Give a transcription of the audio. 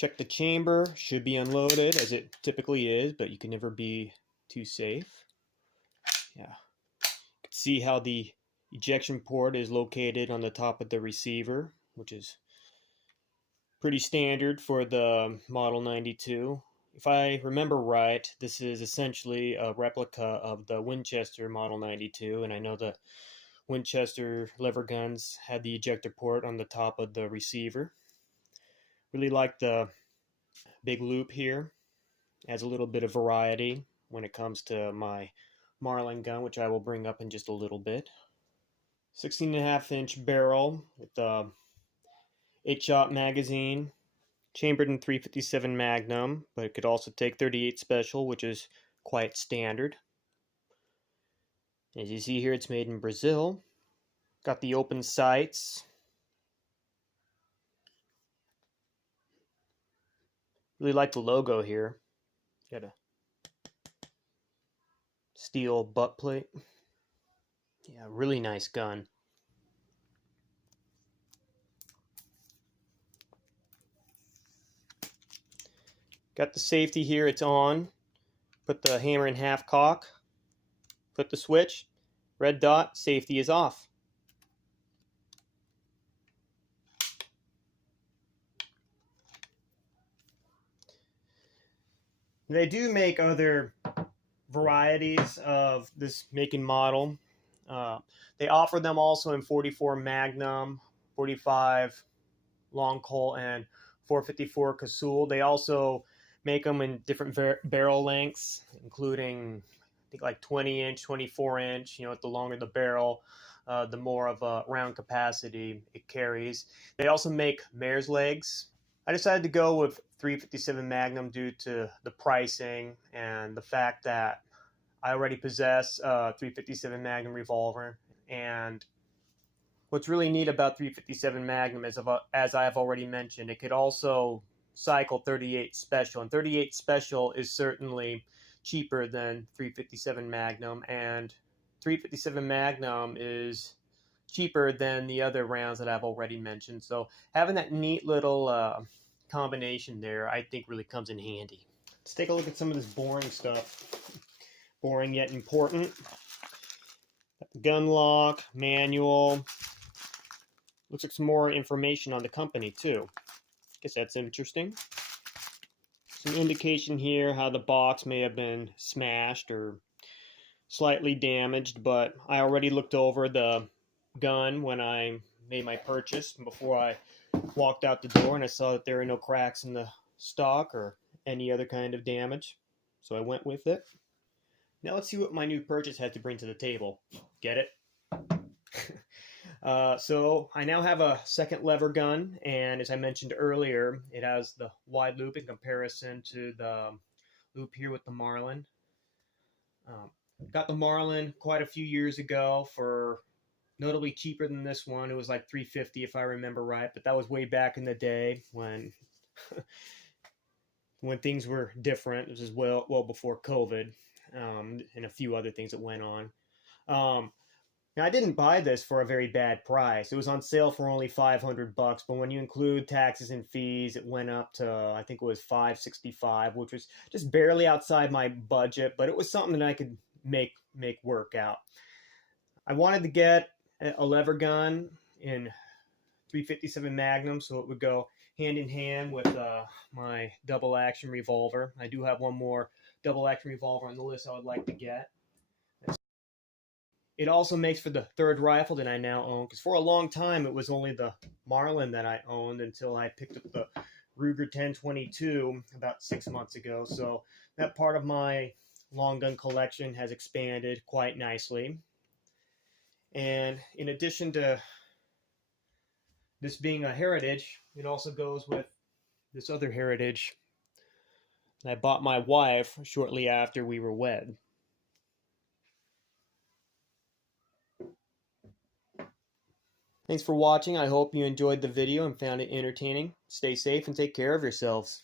Check the chamber, should be unloaded as it typically is, but you can never be too safe. Yeah, you can see how the ejection port is located on the top of the receiver, which is pretty standard for the Model 92. If I remember right, this is essentially a replica of the Winchester Model 92, and I know the Winchester lever guns had the ejector port on the top of the receiver. Really like the big loop here. Adds a little bit of variety when it comes to my Marlin gun, which I will bring up in just a little bit. 16.5-inch barrel with the 8-shot magazine, chambered in 357 Magnum, but it could also take 38 Special, which is quite standard. As you see here, it's made in Brazil. Got the open sights. Really like the logo here. Got a steel butt plate. Yeah, really nice gun. Got the safety here, it's on. Put the hammer in half cock. Flip the switch. Red dot, safety is off. They do make other varieties of this make and model. They offer them also in 44 Magnum, 45 Long Colt, and 454 Casull. They also make them in different barrel lengths, including I think like 20-inch, 24-inch. You know, the longer the barrel, the more of a round capacity it carries. They also make mare's legs. I decided to go with 357 Magnum due to the pricing and the fact that I already possess a 357 Magnum revolver. And what's really neat about 357 Magnum is, as I have already mentioned, it could also cycle 38 Special. And 38 Special is certainly cheaper than 357 Magnum. And 357 Magnum is cheaper than the other rounds that I've already mentioned. So having that neat little combination there, I think really comes in handy. Let's take a look at some of this boring stuff. Boring yet important. Gun lock, manual. Looks like some more information on the company too. Guess that's interesting. Some indication here how the box may have been smashed or slightly damaged, but I already looked over the gun when I made my purchase before I walked out the door, and I saw that there are no cracks in the stock or any other kind of damage, so I went with it. Now let's see what my new purchase had to bring to the table. Get it? So I now have a second lever gun, and as I mentioned earlier, it has the wide loop in comparison to the loop here with the Marlin. Got the Marlin quite a few years ago for notably cheaper than this one. It was like $350 if I remember right, but that was way back in the day when when things were different. This is well before COVID, and a few other things that went on. Now, I didn't buy this for a very bad price. It was on sale for only $500, but when you include taxes and fees, it went up to, I think it was $565, which was just barely outside my budget, but it was something that I could make work out. I wanted to get a lever gun in 357 Magnum, so it would go hand in hand with my double action revolver. I do have one more double action revolver on the list I would like to get. It also makes for the third rifle that I now own, because for a long time it was only the Marlin that I owned until I picked up the Ruger 1022 about 6 months ago. So that part of my long gun collection has expanded quite nicely. And in addition to this being a heritage, it also goes with this other heritage I bought my wife shortly after we were wed. Thanks for watching. I hope you enjoyed the video and found it entertaining. Stay safe and take care of yourselves.